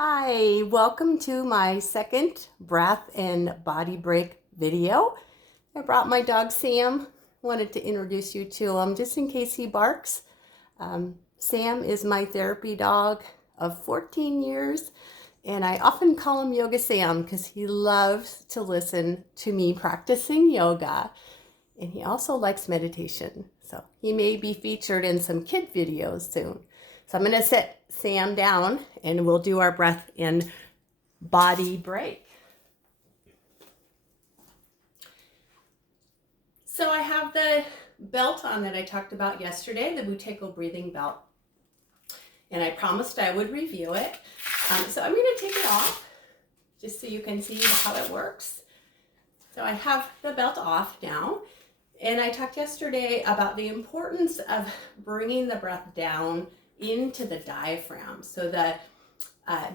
Hi, welcome to my second breath and body break video. I brought my dog Sam. Wanted to introduce you to him just in case he barks. Sam is my therapy dog of 14 years, and I often call him Yoga Sam because he loves to listen to me practicing yoga, and he also likes meditation. So he may be featured in some kid videos soon. So I'm going to sit Sam down and we'll do our breath and body break. So I have the belt on that I talked about yesterday, the Buteyko breathing belt. And I promised I would review it. So I'm going to take it off just so you can see how it works. So I have the belt off now. And I talked yesterday about the importance of bringing the breath down into the diaphragm. So the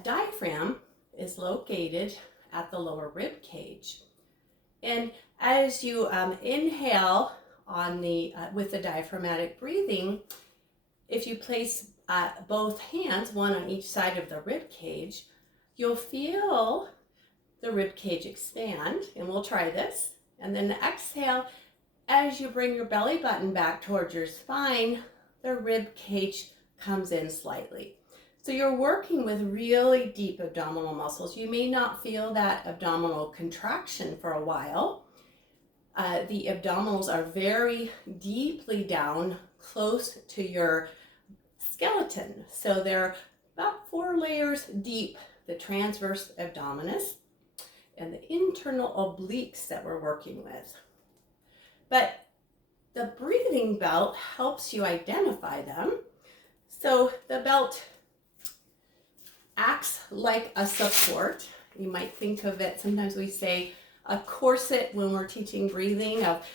diaphragm is located at the lower rib cage. And as you inhale on the with the diaphragmatic breathing, if you place both hands, one on each side of the rib cage, you'll feel the rib cage expand. And we'll try this. And then exhale, as you bring your belly button back towards your spine, the rib cage comes in slightly. So you're working with really deep abdominal muscles. You may not feel that abdominal contraction for a while. The abdominals are very deeply down, close to your skeleton. So they're about 4 layers deep, the transverse abdominis and the internal obliques that we're working with. But the breathing belt helps you identify them. So the belt acts like a support. You might think of it, sometimes we say a corset when we're teaching breathing, of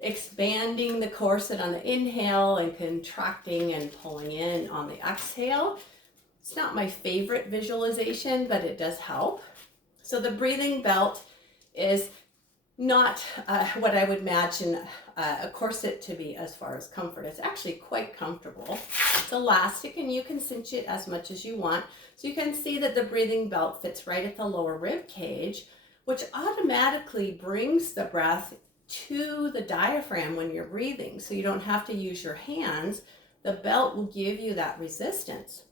expanding the corset on the inhale and contracting and pulling in on the exhale. It's not my favorite visualization, but it does help. So the breathing belt is not what I would imagine a corset to be as far as comfort. It's actually quite comfortable. It's elastic and you can cinch it as much as you want. So you can see that the breathing belt fits right at the lower rib cage, which automatically brings the breath to the diaphragm when you're breathing. So you don't have to use your hands. The belt will give you that resistance.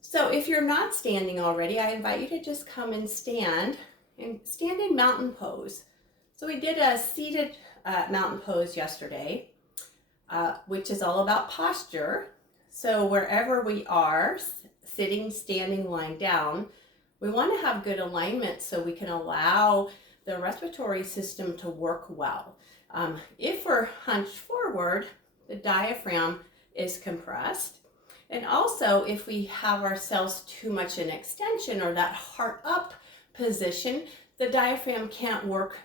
So if you're not standing already, I invite you to just come and stand in mountain pose. So we did a seated mountain pose yesterday, which is all about posture. So wherever we are, sitting, standing, lying down, we want to have good alignment so we can allow the respiratory system to work well. If we're hunched forward, the diaphragm is compressed. And also if we have ourselves too much in extension or that heart up position, the diaphragm can't work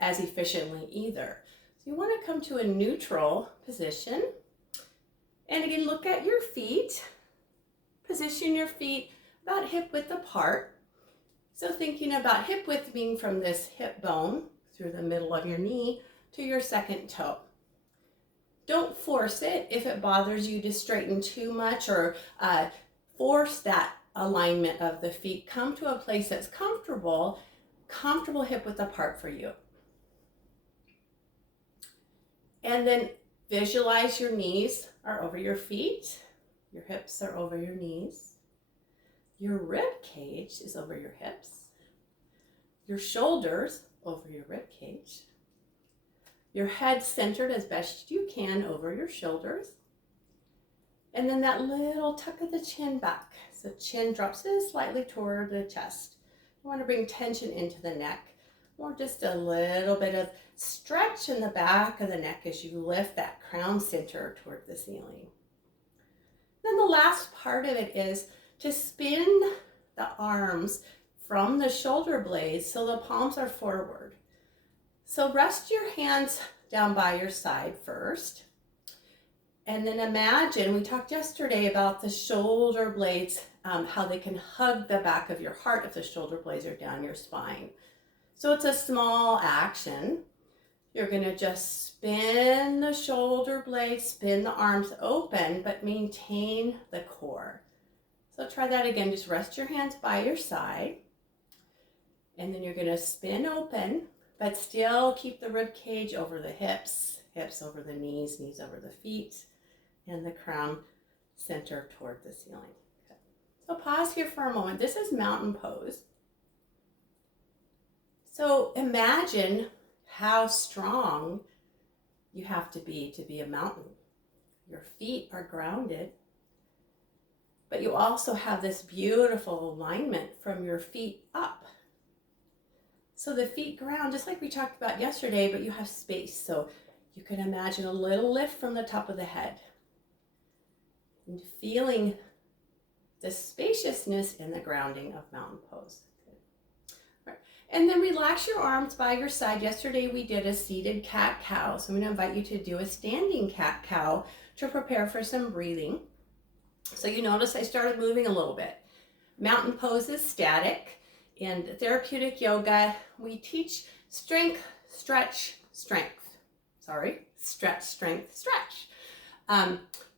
as efficiently either. So you want to come to a neutral position. And again, look at your feet. Position your feet about hip width apart. So thinking about hip width being from this hip bone through the middle of your knee to your second toe. Don't force it. If it bothers you to straighten too much or force that alignment of the feet, come to a place that's comfortable hip width apart for you. And then visualize your knees are over your feet, your hips are over your knees, your rib cage is over your hips, your shoulders over your rib cage, your head centered as best you can over your shoulders, and then that little tuck of the chin back. So chin drops in slightly toward the chest. You want to bring tension into the neck, or just a little bit of stretch in the back of the neck as you lift that crown center toward the ceiling. Then the last part of it is to spin the arms from the shoulder blades so the palms are forward. So rest your hands down by your side first. And then imagine, we talked yesterday about the shoulder blades, how they can hug the back of your heart if the shoulder blades are down your spine. So it's a small action. You're going to just spin the shoulder blades, spin the arms open, but maintain the core. So try that again. Just rest your hands by your side. And then you're going to spin open, but still keep the rib cage over the hips, hips over the knees, knees over the feet, and the crown center toward the ceiling. Okay. So pause here for a moment. This is mountain pose. So imagine how strong you have to be a mountain. Your feet are grounded, but you also have this beautiful alignment from your feet up. So the feet ground, just like we talked about yesterday, but you have space. So you can imagine a little lift from the top of the head. And feeling the spaciousness in the grounding of mountain pose. All right. And then relax your arms by your side. Yesterday we did a seated cat-cow. So I'm going to invite you to do a standing cat-cow to prepare for some breathing. So you notice I started moving a little bit. Mountain pose is static. In therapeutic yoga, we teach strength, stretch, strength. Stretch, strength, stretch.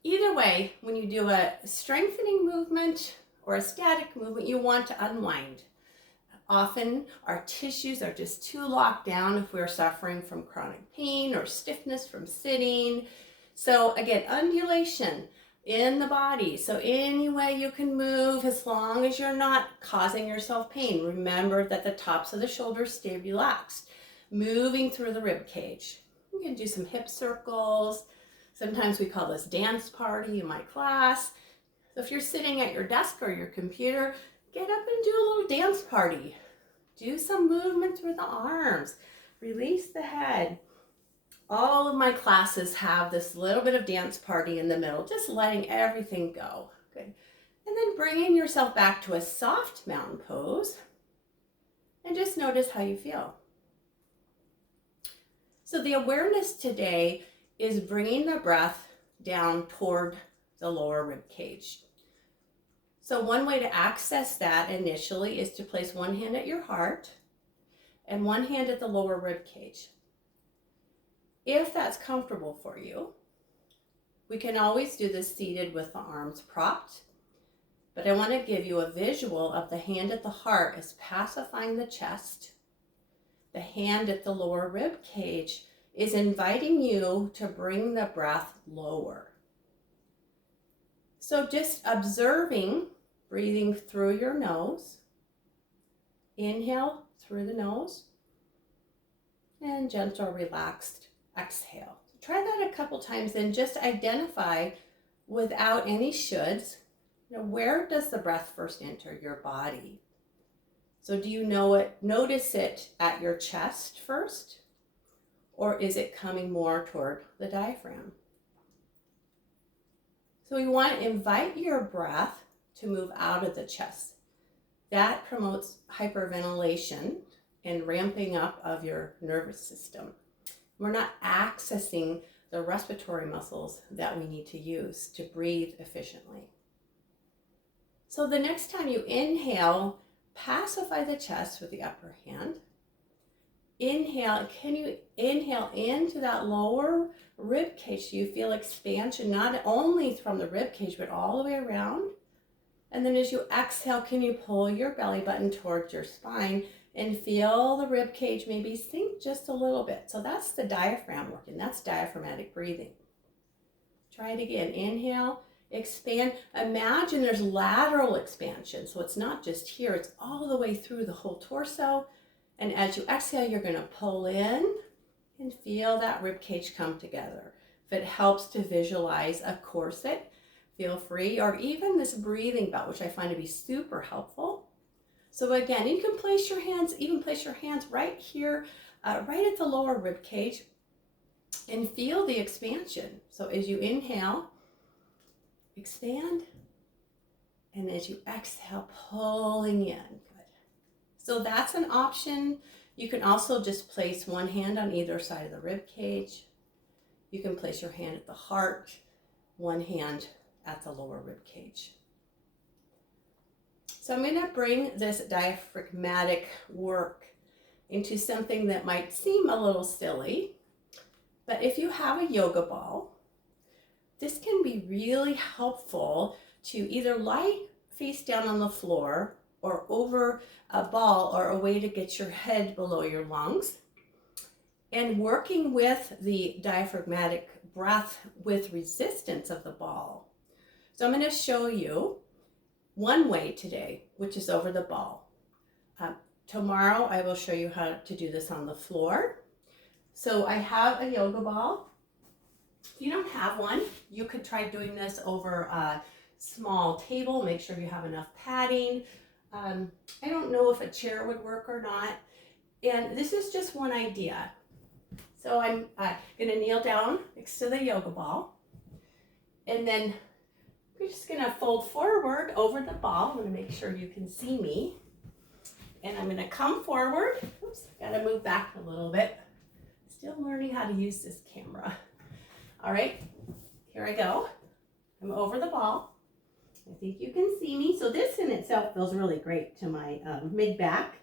Either way, when you do a strengthening movement or a static movement, you want to unwind. Often our tissues are just too locked down if we're suffering from chronic pain or stiffness from sitting. So again, undulation in the body. So any way you can move as long as you're not causing yourself pain. Remember that the tops of the shoulders stay relaxed. Moving through the rib cage. You can do some hip circles. Sometimes we call this dance party in my class. So if you're sitting at your desk or your computer, get up and do a little dance party. Do some movement through the arms. Release the head. All of my classes have this little bit of dance party in the middle, just letting everything go. Good. And then bringing yourself back to a soft mountain pose and just notice how you feel. So the awareness today is bringing the breath down toward the lower rib cage. So one way to access that initially is to place one hand at your heart and one hand at the lower rib cage. If that's comfortable for you, we can always do this seated with the arms propped, but I want to give you a visual of the hand at the heart as pacifying the chest. The hand at the lower rib cage is inviting you to bring the breath lower. So just observing, breathing through your nose. Inhale through the nose and gentle, relaxed exhale. Try that a couple times and just identify without any shoulds, where does the breath first enter your body? So do you notice it at your chest first, or is it coming more toward the diaphragm? So we want to invite your breath to move out of the chest. That promotes hyperventilation and ramping up of your nervous system. We're not accessing the respiratory muscles that we need to use to breathe efficiently. So the next time you inhale, pacify the chest with the upper hand. Inhale, can you inhale into that lower rib cage? So you feel expansion, not only from the rib cage, but all the way around. And then as you exhale, can you pull your belly button towards your spine and feel the rib cage maybe sink just a little bit. So that's the diaphragm working. That's diaphragmatic breathing. Try it again. Inhale, expand. Imagine there's lateral expansion. So it's not just here, it's all the way through the whole torso. And as you exhale, you're going to pull in and feel that rib cage come together. If it helps to visualize a corset, feel free, or even this breathing belt, which I find to be super helpful. So again, you can place your hands, right here, right at the lower rib cage, and feel the expansion. So as you inhale, expand, and as you exhale, pulling in. Good. So that's an option. You can also just place one hand on either side of the rib cage. You can place your hand at the heart, one hand at the lower rib cage. So I'm going to bring this diaphragmatic work into something that might seem a little silly, but if you have a yoga ball, this can be really helpful to either lie face down on the floor or over a ball or a way to get your head below your lungs. And working with the diaphragmatic breath with resistance of the ball. So I'm going to show you one way today, which is over the ball. Tomorrow I will show you how to do this on the floor. So I have a yoga ball. If you don't have one, you could try doing this over a small table. Make sure you have enough padding. I don't know if a chair would work or not. And this is just one idea. So I'm going to kneel down next to the yoga ball. And then we're just going to fold forward over the ball. I'm going to make sure you can see me. And I'm going to come forward. Oops, got to move back a little bit. Still learning how to use this camera. All right, here I go. I'm over the ball. I think you can see me. So this in itself feels really great to my mid-back.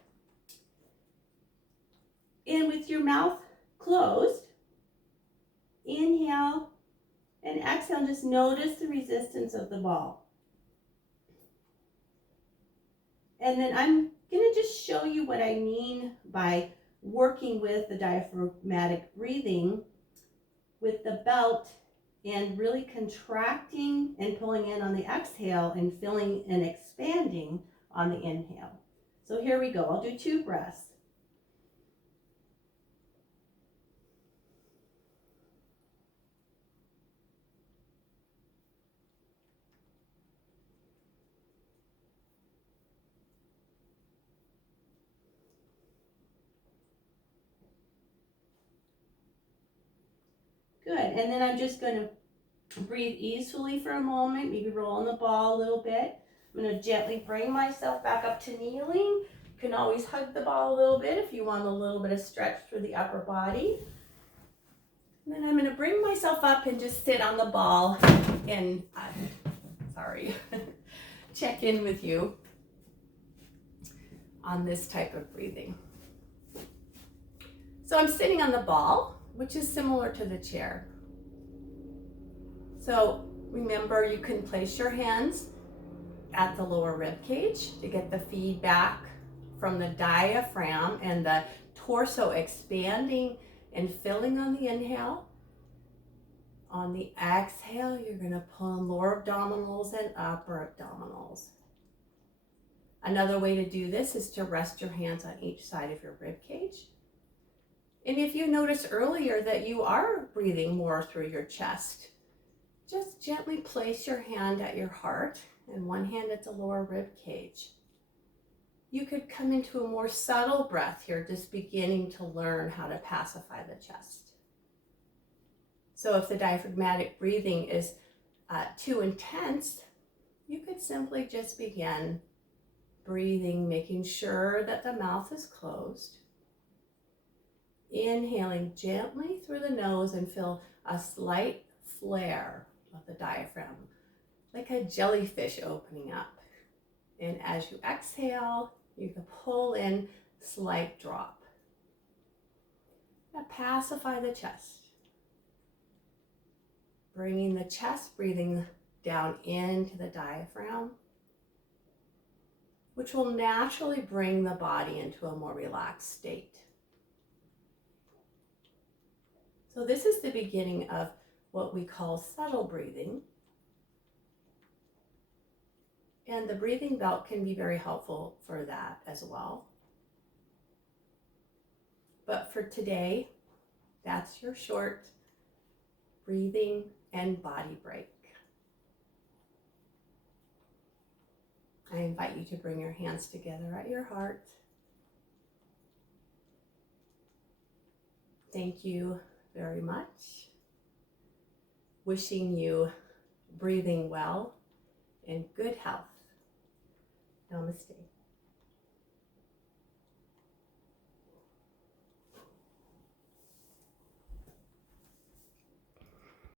And with your mouth closed, inhale and exhale. Just notice the resistance of the ball. And then I'm going to just show you what I mean by working with the diaphragmatic breathing with the belt and really contracting and pulling in on the exhale and filling and expanding on the inhale. So here we go. I'll do 2 breaths. Good, and then I'm just going to breathe easily for a moment, maybe rolling the ball a little bit. I'm going to gently bring myself back up to kneeling. You can always hug the ball a little bit if you want a little bit of stretch through the upper body. And then I'm going to bring myself up and just sit on the ball and, check in with you on this type of breathing. So I'm sitting on the ball, which is similar to the chair. So remember, you can place your hands at the lower rib cage to get the feedback from the diaphragm and the torso expanding and filling on the inhale. On the exhale, you're going to pull in lower abdominals and upper abdominals. Another way to do this is to rest your hands on each side of your rib cage. And if you notice earlier that you are breathing more through your chest, just gently place your hand at your heart and one hand at the lower rib cage. You could come into a more subtle breath here, just beginning to learn how to pacify the chest. So if the diaphragmatic breathing is too intense, you could simply just begin breathing, making sure that the mouth is closed. Inhaling gently through the nose and feel a slight flare of the diaphragm, like a jellyfish opening up. And as you exhale, you can pull in, slight drop. Now pacify the chest. Bringing the chest breathing down into the diaphragm, which will naturally bring the body into a more relaxed state. So this is the beginning of what we call subtle breathing. And the breathing belt can be very helpful for that as well. But for today, that's your short breathing and body break. I invite you to bring your hands together at your heart. Thank you very much. Wishing you breathing well and good health. Namaste.